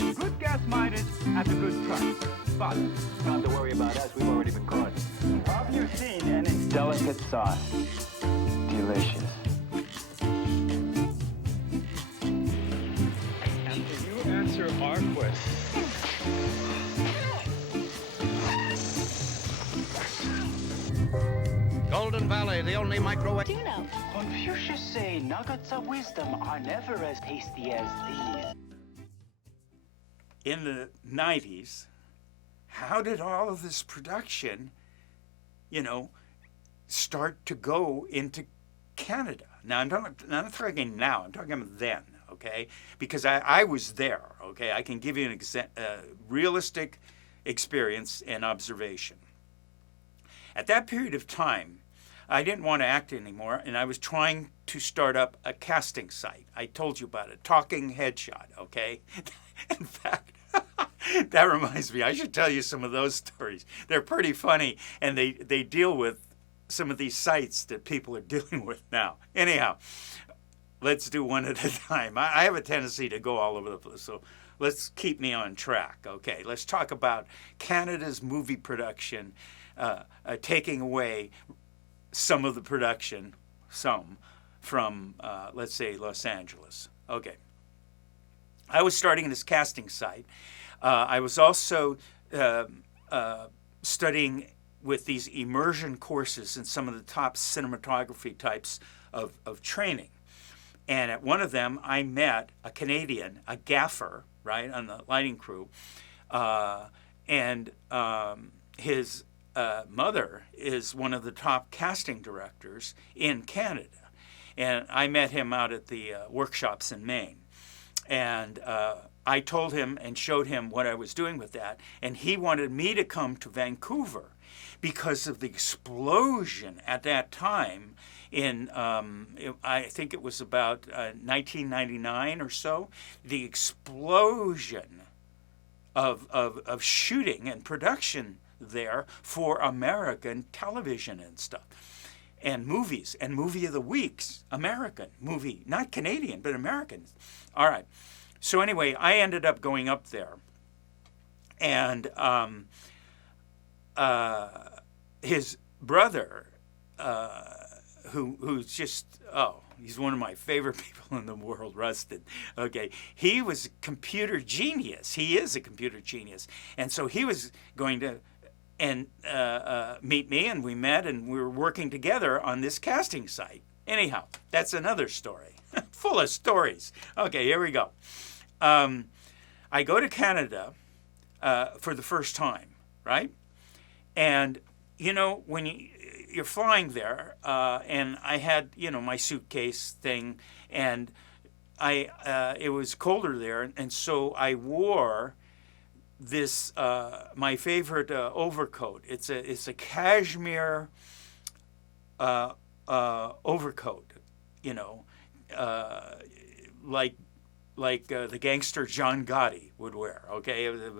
Good gas miners at a good price. But Not to worry about us, we've already been caught. have you seen any Delicate sauce. Delicious. And can you answer our question? Golden Valley, the only microwave. Do you know? Confucius say nuggets of wisdom are never as tasty as these. In the 90s, how did all of this production, start to go into Canada? Now, I'm not talking now, I'm talking about then, okay? Because I was there, okay? I can give you an realistic experience and observation. At that period of time, I didn't want to act anymore, and I was trying to start up a casting site. I told you about it, Talking Headshot, okay? In fact, that reminds me, I should tell you some of those stories. They're pretty funny, and they deal with some of these sites that people are dealing with now. Anyhow, let's do one at a time. I have a tendency to go all over the place, so let's keep me on track. Okay, let's talk about Canada's movie production, taking away some of the production, from, let's say, Los Angeles. Okay. I was starting this casting site. I was also studying with these immersion courses in some of the top cinematography types of training. And at one of them, I met a Canadian, a gaffer, right, on the lighting crew. And his mother is one of the top casting directors in Canada. And I met him out at the workshops in Maine. And I told him and showed him what I was doing with that. And he wanted me to come to Vancouver because of the explosion at that time in, I think it was about 1999 or so, the explosion of shooting and production there for American television and stuff. And movies, and movie of the weeks, American movie, not Canadian, but American. All right. So anyway, I ended up going up there. And his brother, who's just, he's one of my favorite people in the world, Rustin. Okay, he was a computer genius. He is a computer genius. And so he was going to meet me, and we met, and we were working together on this casting site. Anyhow, that's another story. Full of stories. Okay, here we go. I go to Canada for the first time, right? And, when you're flying there, and I had, my suitcase thing, and it was colder there, and so I wore this my favorite overcoat. It's a cashmere overcoat, like the gangster John Gotti would wear. Okay, it was a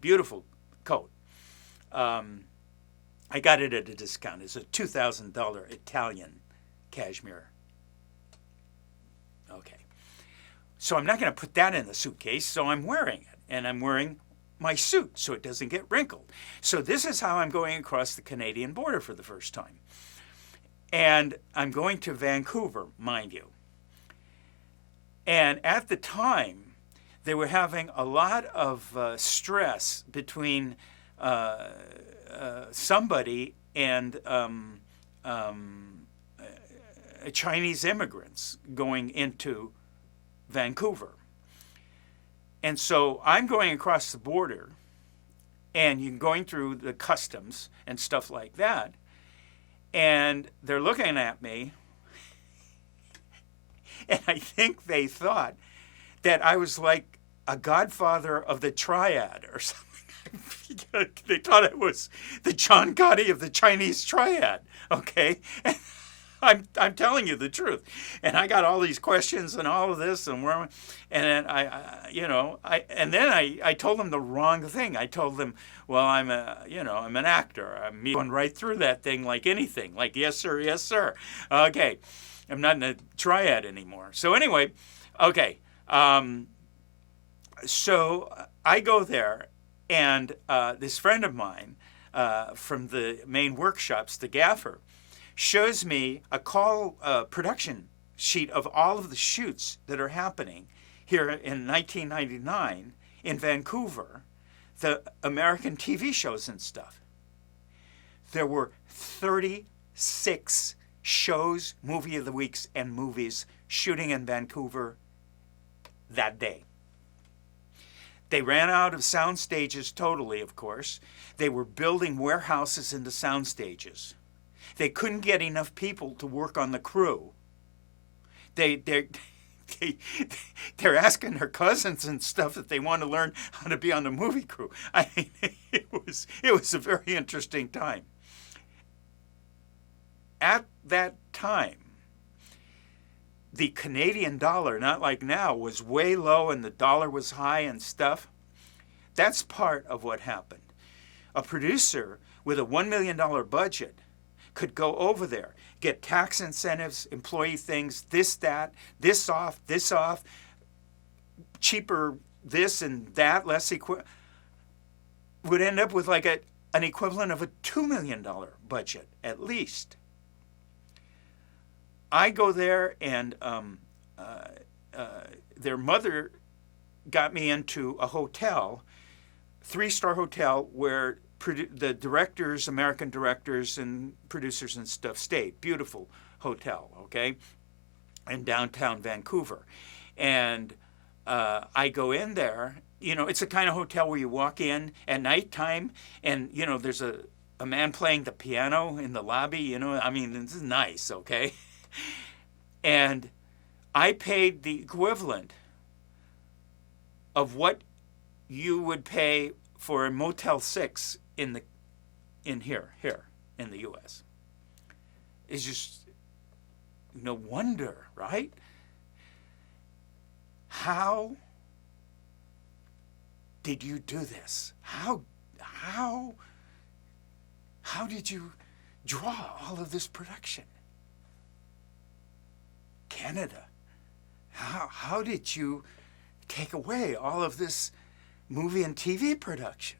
beautiful coat. I got it at a discount. It's a $2,000 Italian cashmere. Okay, so I'm not going to put that in the suitcase. So I'm wearing it, and I'm wearing my suit so it doesn't get wrinkled. So this is how I'm going across the Canadian border for the first time. And I'm going to Vancouver, mind you. And at the time, they were having a lot of stress between somebody and Chinese immigrants going into Vancouver. And so I'm going across the border, and you're going through the customs and stuff like that, and they're looking at me, and I think they thought that I was like a godfather of the triad or something. They thought I was the John Gotti of the Chinese triad, okay? I'm telling you the truth, and I got all these questions and all of this, and then I told them the wrong thing. I told them, well, I'm an actor. I'm going right through that thing like anything, like yes sir, yes sir. Okay, I'm not in a triad anymore. So anyway, okay, So I go there, and this friend of mine from the main workshops, the gaffer, shows me a production sheet of all of the shoots that are happening here in 1999 in Vancouver, the American TV shows and stuff. There were 36 shows, movie of the weeks, and movies shooting in Vancouver that day. They ran out of sound stages totally, of course. They were building warehouses into sound stages. They couldn't get enough people to work on the crew. They're asking their cousins and stuff that they want to learn how to be on the movie crew. I mean, it was a very interesting time. At that time, the Canadian dollar, not like now, was way low and the dollar was high and stuff. That's part of what happened. A producer with a $1 million budget could go over there, get tax incentives, employee things, this off, cheaper this and that, less would end up with like an equivalent of a $2 million budget at least. I go there, and their mother got me into a hotel, 3-star hotel, where the directors, American directors and producers and stuff stayed. Beautiful hotel, okay, in downtown Vancouver. And I go in there. It's the kind of hotel where you walk in at nighttime, and, there's a man playing the piano in the lobby. I mean, this is nice, okay? And I paid the equivalent of what you would pay for a Motel 6 in here in the U.S. It's just no wonder, right? How did you do this? How did you draw all of this production? Canada. How did you take away all of this movie and TV production?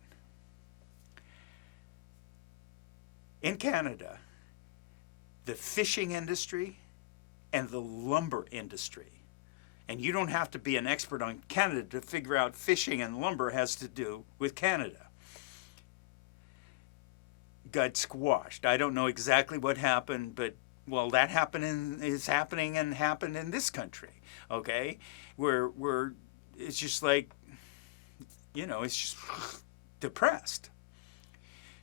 In Canada, the fishing industry and the lumber industry, and you don't have to be an expert on Canada to figure out fishing and lumber has to do with Canada, got squashed. I don't know exactly what happened, but well, that happened in this country, okay? Where it's just like, it's just depressed.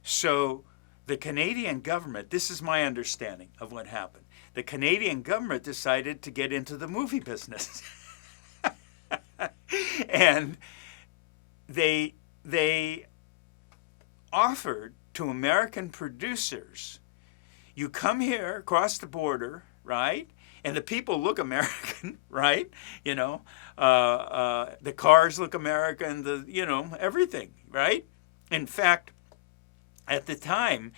So the Canadian government, this is my understanding of what happened. The Canadian government decided to get into the movie business. And they offered to American producers, you come here across the border, right? And the people look American, right? The cars look American, everything, right? In fact, at the time,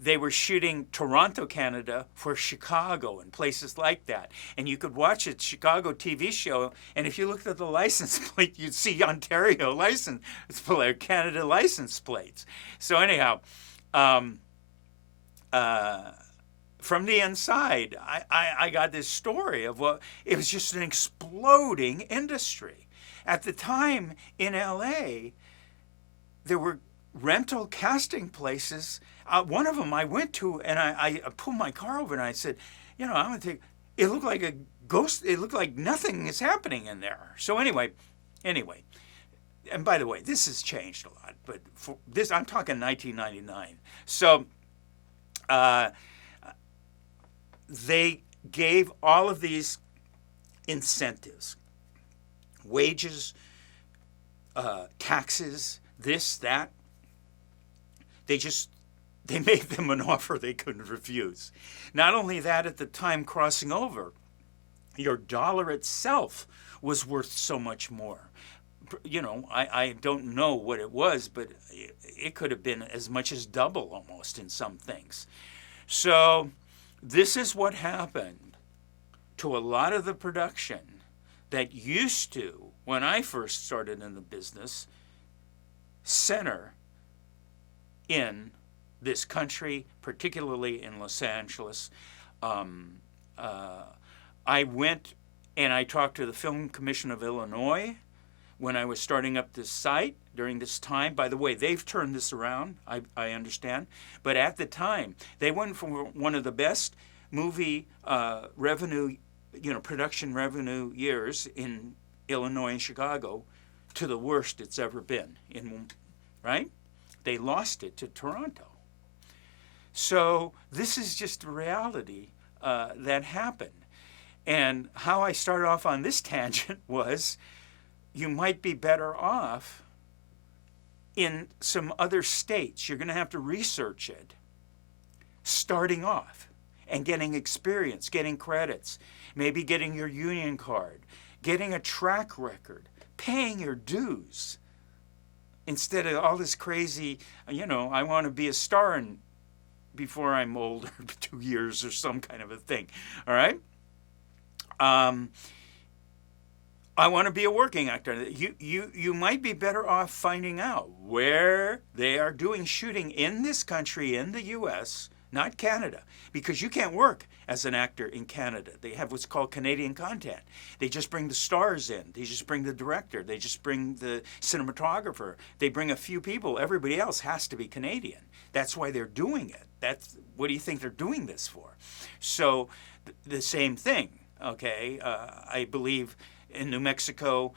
they were shooting Toronto, Canada for Chicago and places like that. And you could watch a Chicago TV show, and if you looked at the license plate, you'd see Ontario license plate, Canada license plates. So anyhow, from the inside, I got this story of it was just an exploding industry. At the time in LA, there were rental casting places. One of them I went to, and I pulled my car over and I said, I'm going to take, it looked like a ghost, it looked like nothing is happening in there. So anyway, and by the way, this has changed a lot, but for this, I'm talking 1999. So they gave all of these incentives, wages, taxes, this, that. They made them an offer they couldn't refuse. Not only that, at the time crossing over, your dollar itself was worth so much more. I don't know what it was, but it could have been as much as double almost in some things. So this is what happened to a lot of the production that used to when I first started in the business, center in this country, particularly in Los Angeles. I went and I talked to the Film Commission of Illinois when I was starting up this site during this time. By the way, they've turned this around, I understand. But at the time, they went from one of the best movie revenue, production revenue years in Illinois and Chicago to the worst it's ever been, right? They lost it to Toronto. So this is just a reality that happened. And how I started off on this tangent was, you might be better off in some other states. You're going to have to research it, starting off and getting experience, getting credits, maybe getting your union card, getting a track record, paying your dues, instead of all this crazy, I want to be a star before I'm older, 2 years or some kind of a thing, all right? I want to be a working actor. You might be better off finding out where they are doing shooting in this country, in the U.S., not Canada, because you can't work as an actor in Canada. They have what's called Canadian content. They just bring the stars in. They just bring the director. They just bring the cinematographer. They bring a few people. Everybody else has to be Canadian. That's why they're doing it. What do you think they're doing this for? So the same thing, okay? I believe in New Mexico,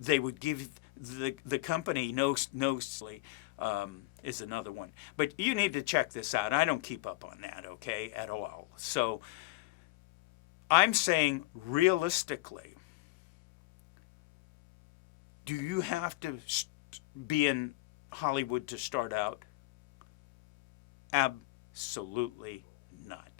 they would give the company is another one. But you need to check this out. I don't keep up on that, okay, at all. So I'm saying realistically, do you have to be in Hollywood to start out? Absolutely not.